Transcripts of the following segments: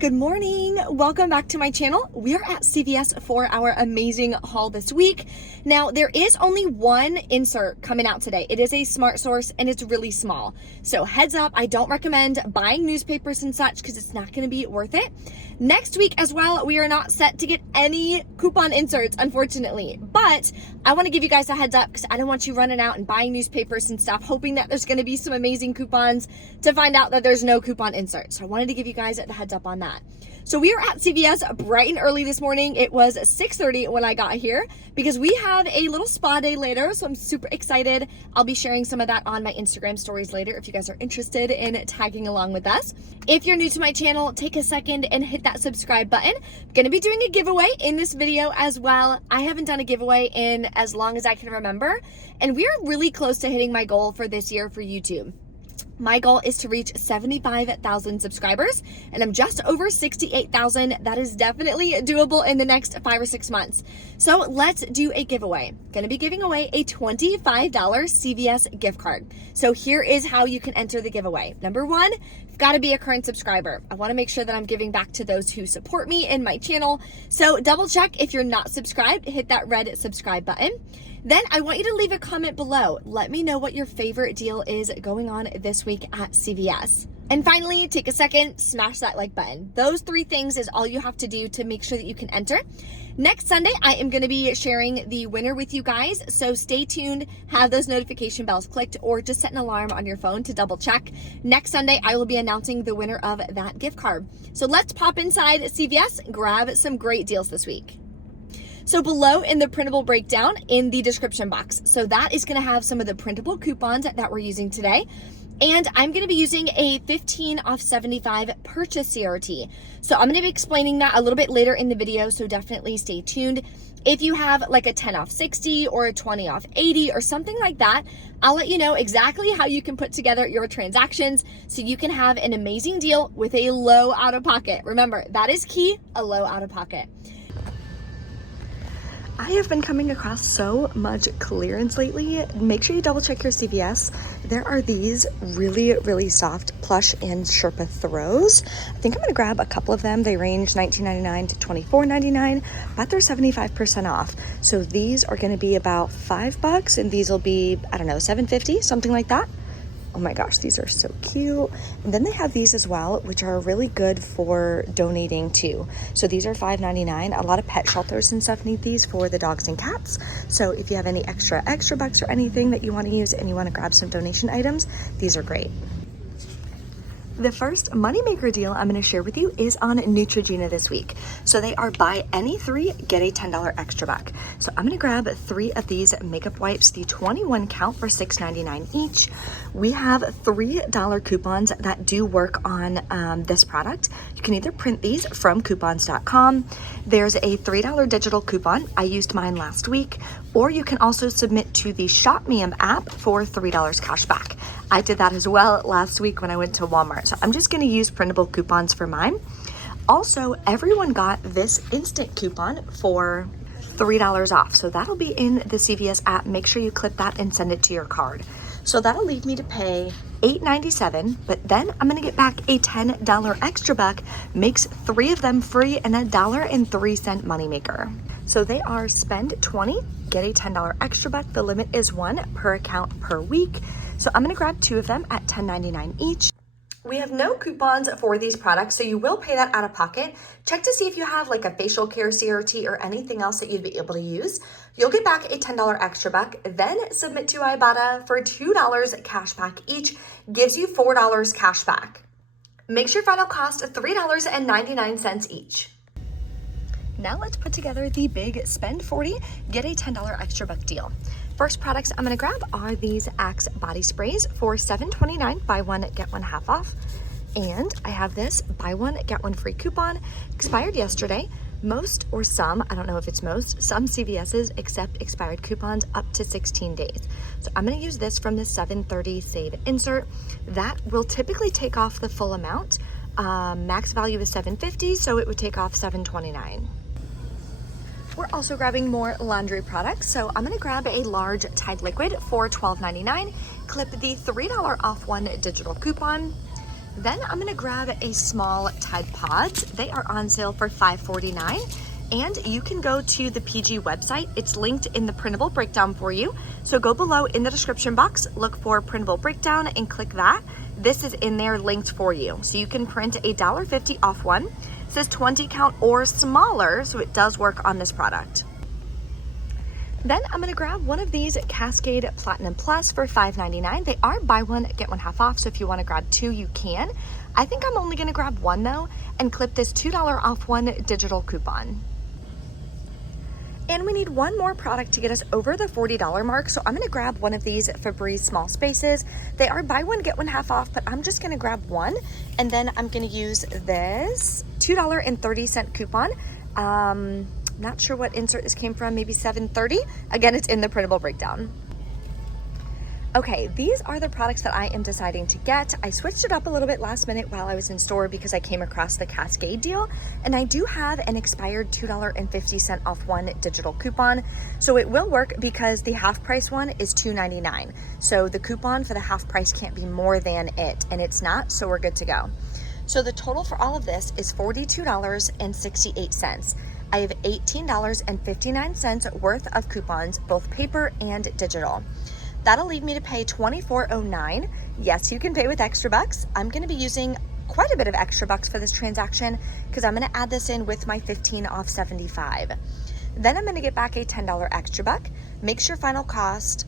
Good morning. Welcome back to my channel. We are at CVS for our amazing haul this week. Now, there is only one insert coming out today. It is a Smart Source and it's really small. So heads up, I don't recommend buying newspapers and such because it's not going to be worth it. Next week as well, we are not set to get any coupon inserts, unfortunately. But I want to give you guys a heads up because I don't want you running out and buying newspapers and stuff, hoping that there's going to be some amazing coupons to find out that there's no coupon insert. So I wanted to give you guys the heads up on that. So we are at CVS bright and early this morning. It was 6:30 when I got here because we have a little spa day later. So I'm super excited. I'll be sharing some of that on my Instagram stories later if you guys are interested in tagging along with us. If you're new to my channel, take a second and hit that subscribe button. I'm going to be doing a giveaway in this video as well. I haven't done a giveaway in as long as I can remember. And we are really close to hitting my goal for this year for YouTube. My goal is to reach 75,000 subscribers and I'm just over 68,000. That is definitely doable in the next 5 or 6 months. So let's do a giveaway. Going to be giving away a $25 CVS gift card. So here is how you can enter the giveaway. Number one, you've got to be a current subscriber. I want to make sure that I'm giving back to those who support me in my channel. So double check if you're not subscribed, hit that red subscribe button. Then I want you to leave a comment below. Let me know what your favorite deal is going on this week at CVS. And finally, take a second, smash that like button. Those 3 things is all you have to do to make sure that you can enter. Next Sunday, I am going to be sharing the winner with you guys. So stay tuned, have those notification bells clicked, or just set an alarm on your phone to double check. Next Sunday, I will be announcing the winner of that gift card. So let's pop inside CVS and grab some great deals this week. So below in the printable breakdown in the description box. So that is going to have some of the printable coupons that we're using today. And I'm going to be using a 15 off 75 purchase CRT. So I'm going to be explaining that a little bit later in the video. So definitely stay tuned. If you have like a 10 off 60 or a 20 off 80 or something like that, I'll let you know exactly how you can put together your transactions so you can have an amazing deal with a low out of pocket. Remember, that is key, a low out of pocket. I have been coming across so much clearance lately. Make sure you double check your CVS. There are these really, really soft plush and Sherpa throws. I think I'm gonna grab a couple of them. They range $19.99 to $24.99, but they're 75% off. So these are gonna be about $5 and these will be, I don't know, $7.50, something like that. Oh my gosh, these are so cute. And then they have these as well, which are really good for donating too. So these are $5.99. A lot of pet shelters and stuff need these for the dogs and cats. So if you have any extra bucks or anything that you want to use and you want to grab some donation items, these are great. The first moneymaker deal I'm going to share with you is on Neutrogena this week. So they are buy any 3, get a $10 extra buck. So I'm going to grab 3 of these makeup wipes, the 21 count for $6.99 each. We have $3 coupons that do work on this product. You can either print these from coupons.com. There's a $3 digital coupon. I used mine last week. Or you can also submit to the Shop Me app for $3 cash back. I did that as well last week when I went to Walmart. So I'm just going to use printable coupons for mine. Also, everyone got this instant coupon for $3 off. So that'll be in the CVS app. Make sure you clip that and send it to your card. So that'll leave me to pay $8.97, but then I'm gonna get back a $10 extra buck, makes 3 of them free and a $1.03 moneymaker. So they are spend 20, get a $10 extra buck. The limit is 1 per account per week. So I'm gonna grab 2 of them at $10.99 each. We have no coupons for these products, so you will pay that out of pocket. Check to see if you have like a facial care CRT or anything else that you'd be able to use. You'll get back a $10 extra buck, then submit to Ibotta for $2 cash back each, gives you $4 cash back. Makes your final cost $3.99 each. Now let's put together the big spend 40, get a $10 extra buck deal. First products I'm gonna grab are these Axe body sprays for $7.29, buy 1, get 1 half off. And I have this buy 1, get 1 free coupon, expired yesterday. Most or some, I don't know if it's most, some CVS's accept expired coupons up to 16 days. So I'm gonna use this from the 7/30 save insert. That will typically take off the full amount. Max value is $7.50, so it would take off $7.29. We're also grabbing more laundry products. So I'm gonna grab a large Tide liquid for $12.99, clip the $3 off 1 digital coupon. Then I'm gonna grab a small Tide Pods. They are on sale for $5.49. And you can go to the PG website. It's linked in the printable breakdown for you. So go below in the description box, look for printable breakdown and click that. This is in there linked for you. So you can print a $1.50 off one. It says 20 count or smaller, so it does work on this product. Then I'm gonna grab one of these Cascade Platinum Plus for $5.99. They are buy one, get one half off, so if you wanna grab two, you can. I think I'm only gonna grab one though, and clip this $2 off one digital coupon. And we need one more product to get us over the $40 mark, so I'm gonna grab one of these Febreze Small Spaces. They are buy one, get one half off, but I'm just gonna grab one, and then I'm gonna use this $2.30 coupon. Not sure what insert this came from, maybe $7.30. Again, it's in the printable breakdown. Okay, these are the products that I am deciding to get. I switched it up a little bit last minute while I was in store because I came across the Cascade deal, and I do have an expired $2.50 off one digital coupon. So it will work because the half price one is $2.99. So the coupon for the half price can't be more than it, and it's not, so we're good to go. So the total for all of this is $42.68. I have $18.59 worth of coupons, both paper and digital. That'll leave me to pay $24.09. Yes, you can pay with extra bucks. I'm gonna be using quite a bit of extra bucks for this transaction because I'm gonna add this in with my 15 off 75. Then I'm gonna get back a $10 extra buck. Makes your final cost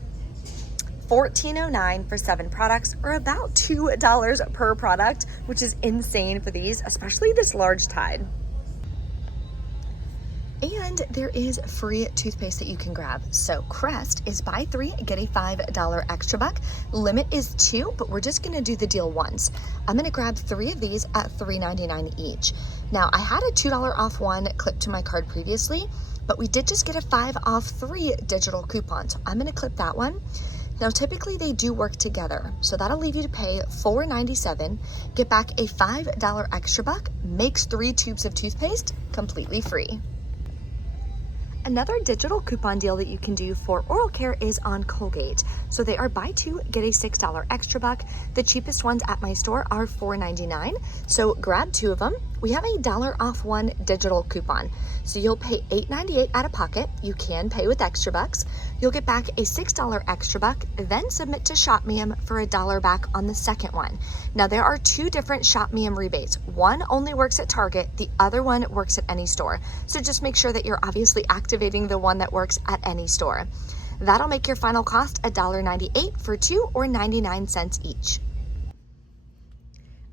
$14.09 for 7 products, or about $2 per product, which is insane for these, especially this large Tide. And there is free toothpaste that you can grab. So Crest is buy 3, get a $5 extra buck. Limit is 2, but we're just gonna do the deal once. I'm gonna grab 3 of these at $3.99 each. Now I had a $2 off one clipped to my card previously, but we did just get a 5 off 3 digital coupon. So I'm gonna clip that one. Now typically they do work together, so that'll leave you to pay $4.97, get back a $5 extra buck, makes 3 tubes of toothpaste completely free. Another digital coupon deal that you can do for oral care is on Colgate. So they are buy 2, get a $6 extra buck. The cheapest ones at my store are $4.99. So grab 2 of them. We have a $1 off one digital coupon. So you'll pay $8.98 out of pocket. You can pay with extra bucks. You'll get back a $6 extra buck, then submit to ShopMe'em for a $1 back on the second one. Now there are 2 different ShopMe'em rebates. One only works at Target, the other one works at any store. So just make sure that you're obviously activating the one that works at any store. That'll make your final cost $1.98 for 2 or 99 cents each.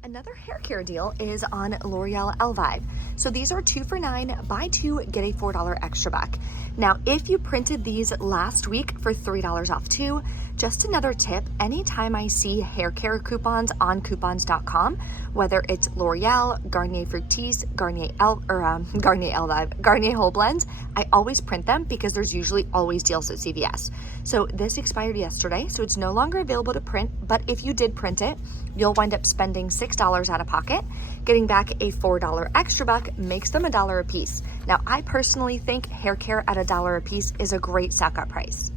Another hair care deal is on L'Oreal Elvive. So these are 2 for $9, buy 2, get a $4 extra buck. Now, if you printed these last week for $3 off 2, just another tip, anytime I see hair care coupons on coupons.com, whether it's L'Oreal, Garnier Fructis, Garnier Elvive, Garnier Whole Blends, I always print them because there's usually always deals at CVS. So this expired yesterday, so it's no longer available to print, but if you did print it, you'll wind up spending $6 out of pocket. Getting back a $4 extra buck makes them $1 a piece. Now, I personally think hair care at $1 a piece is a great stock-up price.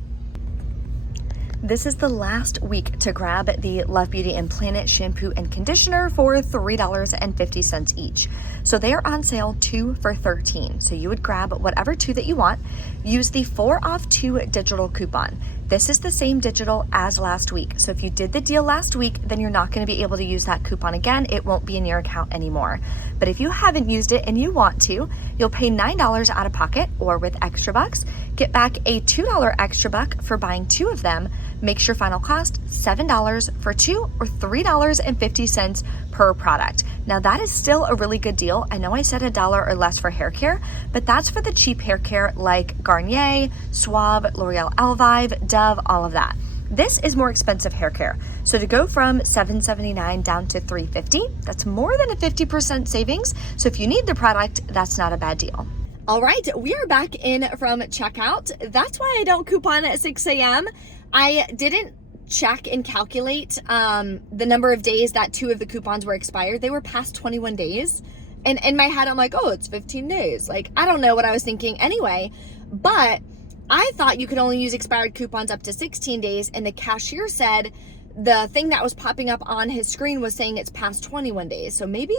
This is the last week to grab the Love Beauty and Planet shampoo and conditioner for $3.50 each. So they are on sale 2 for $13. So you would grab whatever 2 that you want. Use the 4 off 2 digital coupon. This is the same digital as last week. So if you did the deal last week, then you're not going to be able to use that coupon again. It won't be in your account anymore. But if you haven't used it and you want to, you'll pay $9 out of pocket or with extra bucks, get back a $2 extra buck for buying 2 of them. Makes your final cost $7 for 2 or $3.50 per product. Now that is still a really good deal. I know I said $1 or less for hair care, but that's for the cheap hair care like Garnier, Suave, L'Oreal Elvive, Dove, all of that. This is more expensive hair care. So to go from $7.79 down to $3.50, that's more than a 50% savings. So if you need the product, that's not a bad deal. All right, we are back in from checkout. That's why I don't coupon at 6 a.m. I didn't check and calculate the number of days that 2 of the coupons were expired. They were past 21 days. And in my head, I'm like, oh, it's 15 days. Like, I don't know what I was thinking anyway. But I thought you could only use expired coupons up to 16 days. And the cashier said the thing that was popping up on his screen was saying it's past 21 days. So maybe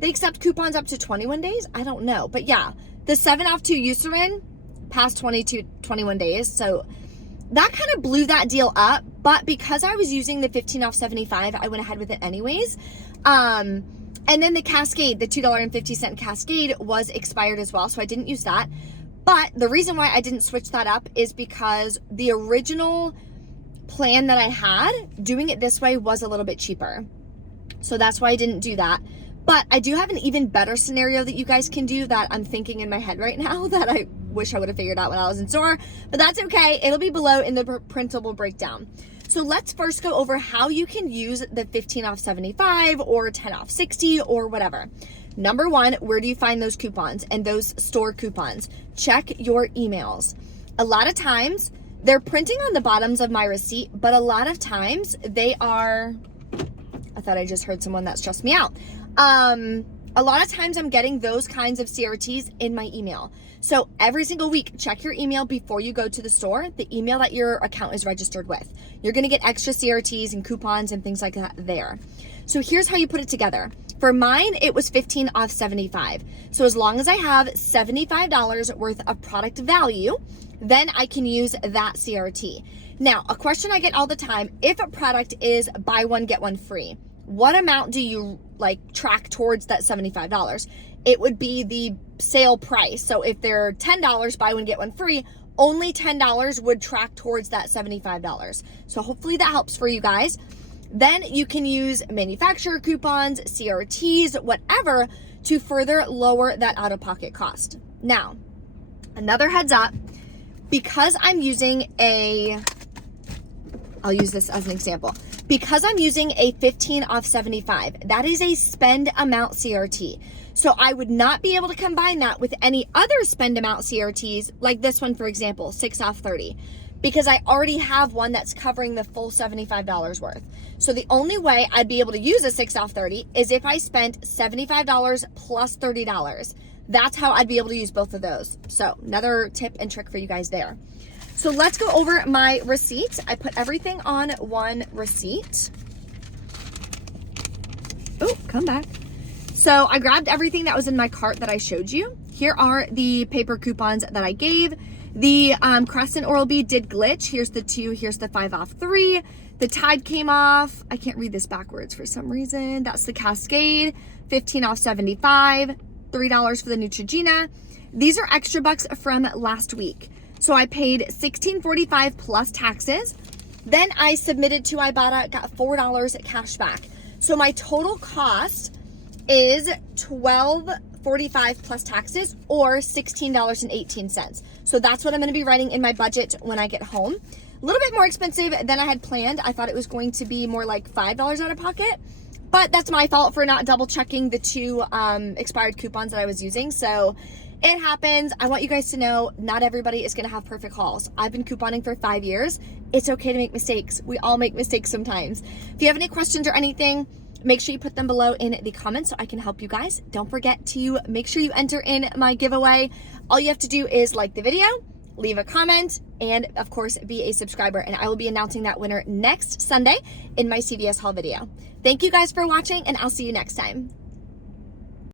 they accept coupons up to 21 days. I don't know. But yeah, the 7 off 2 Eucerin past 21 days. So that kind of blew that deal up. But because I was using the 15 off 75, I went ahead with it anyways. And then the Cascade, the $2.50 Cascade was expired as well. So I didn't use that. But the reason why I didn't switch that up is because the original plan that I had, doing it this way was a little bit cheaper. So that's why I didn't do that. But I do have an even better scenario that you guys can do that I'm thinking in my head right now that I wish I would have figured out when I was in store, but that's okay. It'll be below in the printable breakdown. So let's first go over how you can use the 15 off 75 or 10 off 60 or whatever. Number one, where do you find those coupons and those store coupons? Check your emails. A lot of times they're printing on the bottoms of my receipt, but a lot of times they are, I thought I just heard someone that stressed me out. A lot of times I'm getting those kinds of CRTs in my email. So every single week, check your email before you go to the store, the email that your account is registered with. You're gonna get extra CRTs and coupons and things like that there. So here's how you put it together. For mine, it was 15 off 75. So as long as I have $75 worth of product value, then I can use that CRT. Now, a question I get all the time, if a product is buy one, get one free, what amount do you track towards that $75? It would be the sale price. So if they're $10, buy one, get one free, only $10 would track towards that $75. So hopefully that helps for you guys. Then you can use manufacturer coupons, CRTs, whatever, to further lower that out-of-pocket cost. Now, another heads up, because I'm using I'll use this as an example. Because I'm using a 15 off 75, that is a spend amount CRT. So I would not be able to combine that with any other spend amount CRTs, like this one, for example, 6 off 30, because I already have one that's covering the full $75 worth. So the only way I'd be able to use a 6 off 30 is if I spent $75 plus $30. That's how I'd be able to use both of those. So another tip and trick for you guys there. So let's go over my receipt. I put everything on one receipt. Oh, come back. So I grabbed everything that was in my cart that I showed you. Here are the paper coupons that I gave. The Crescent Oral-B did glitch. Here's the 2, here's the 5 off 3. The Tide came off. I can't read this backwards for some reason. That's the Cascade, 15 off 75, $3 for the Neutrogena. These are extra bucks from last week. So I paid $16.45 plus taxes. Then I submitted to Ibotta, got $4 cash back. So my total cost is $12.45 plus taxes, or $16.18. So that's what I'm going to be writing in my budget when I get home. A little bit more expensive than I had planned. I thought it was going to be more like $5 out of pocket, but that's my fault for not double checking the 2 expired coupons that I was using. So it happens. I want you guys to know not everybody is going to have perfect hauls. I've been couponing for 5 years. It's okay to make mistakes. We all make mistakes sometimes. If you have any questions or anything, make sure you put them below in the comments so I can help you guys. Don't forget to make sure you enter in my giveaway. All you have to do is like the video, leave a comment, and of course be a subscriber, and I will be announcing that winner next Sunday in my CVS haul video. Thank you guys for watching, and I'll see you next time.